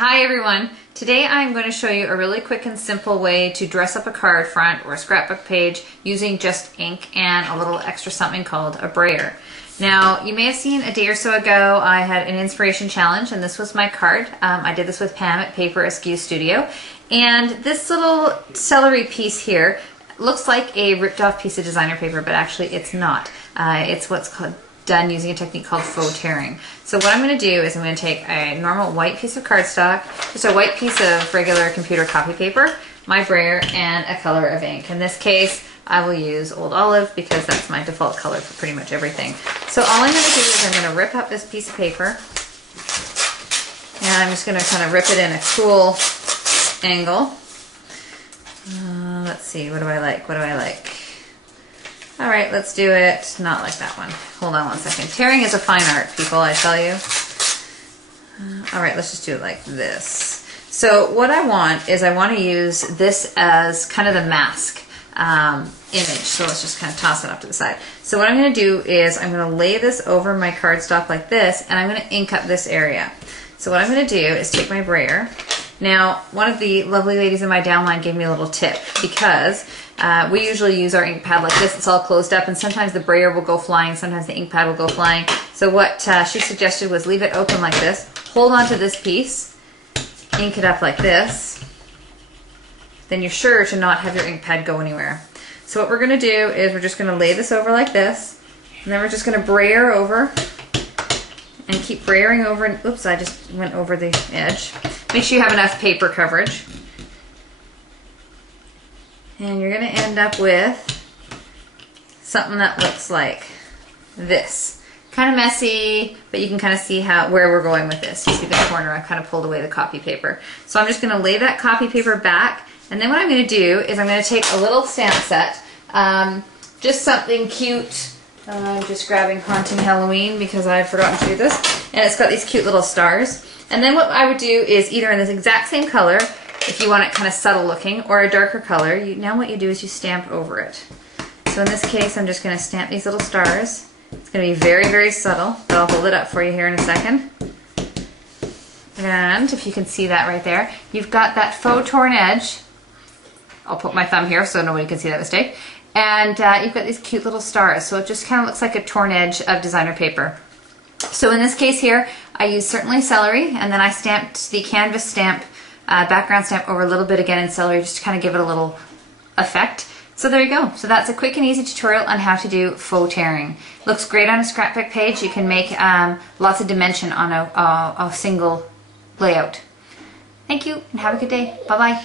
Hi everyone! Today I'm going to show you a really quick and simple way to dress up a card front or a scrapbook page using just ink and a little extra something called a brayer. Now you may have seen a day or so ago I had an inspiration challenge and this was my card. I did this with Pam at Paper Askew Studio, and this little celery piece here looks like a ripped off piece of designer paper, but actually it's not. It's what's done using a technique called faux tearing. So what I'm going to do is I'm going to take a normal white piece of cardstock, just a white piece of regular computer copy paper, my brayer, and a color of ink. In this case, I will use Old Olive because that's my default color for pretty much everything. So all I'm going to do is I'm going to rip up this piece of paper, and I'm just going to kind of rip it in a cool angle. Let's see, what do I like? What do I like? All right, let's do it not like that one. Hold on one second. Tearing is a fine art, people, I tell you. All right, let's just do it like this. So what I want is I want to use this as kind of the mask image. So let's just kind of toss it off to the side. So what I'm going to do is I'm going to lay this over my cardstock like this, and I'm going to ink up this area. So what I'm going to do is take my brayer. Now, one of the lovely ladies in my downline gave me a little tip because we usually use our ink pad like this. It's all closed up, and sometimes the brayer will go flying, sometimes the ink pad will go flying. So what she suggested was leave it open like this, hold on to this piece, ink it up like this, then you're sure to not have your ink pad go anywhere. So what we're going to do is we're just going to lay this over like this, and then we're just going to brayer over and keep brayering over. And oops, I just went over the edge. Make sure you have enough paper coverage. And you're going to end up with something that looks like this. Kind of messy, but you can kind of see where we're going with this. You see the corner, I've kind of pulled away the copy paper. So I'm just going to lay that copy paper back, and then what I'm going to do is I'm going to take a little stamp set, just something cute. I'm just grabbing Haunting Halloween because I've forgotten to do this, and it's got these cute little stars. And then what I would do is either in this exact same color, if you want it kind of subtle looking, or a darker color, now what you do is you stamp over it. So in this case, I'm just going to stamp these little stars. It's going to be very, very subtle, but I'll hold it up for you here in a second. And if you can see that right there, you've got that faux torn edge. I'll put my thumb here so nobody can see that mistake. And you've got these cute little stars, so it just kind of looks like a torn edge of designer paper. So in this case here, I used certainly celery, and then I stamped the canvas stamp, background stamp over a little bit again in celery just to kind of give it a little effect. So there you go. So that's a quick and easy tutorial on how to do faux tearing. Looks great on a scrapbook page. You can make lots of dimension on a single layout. Thank you, and have a good day. Bye-bye.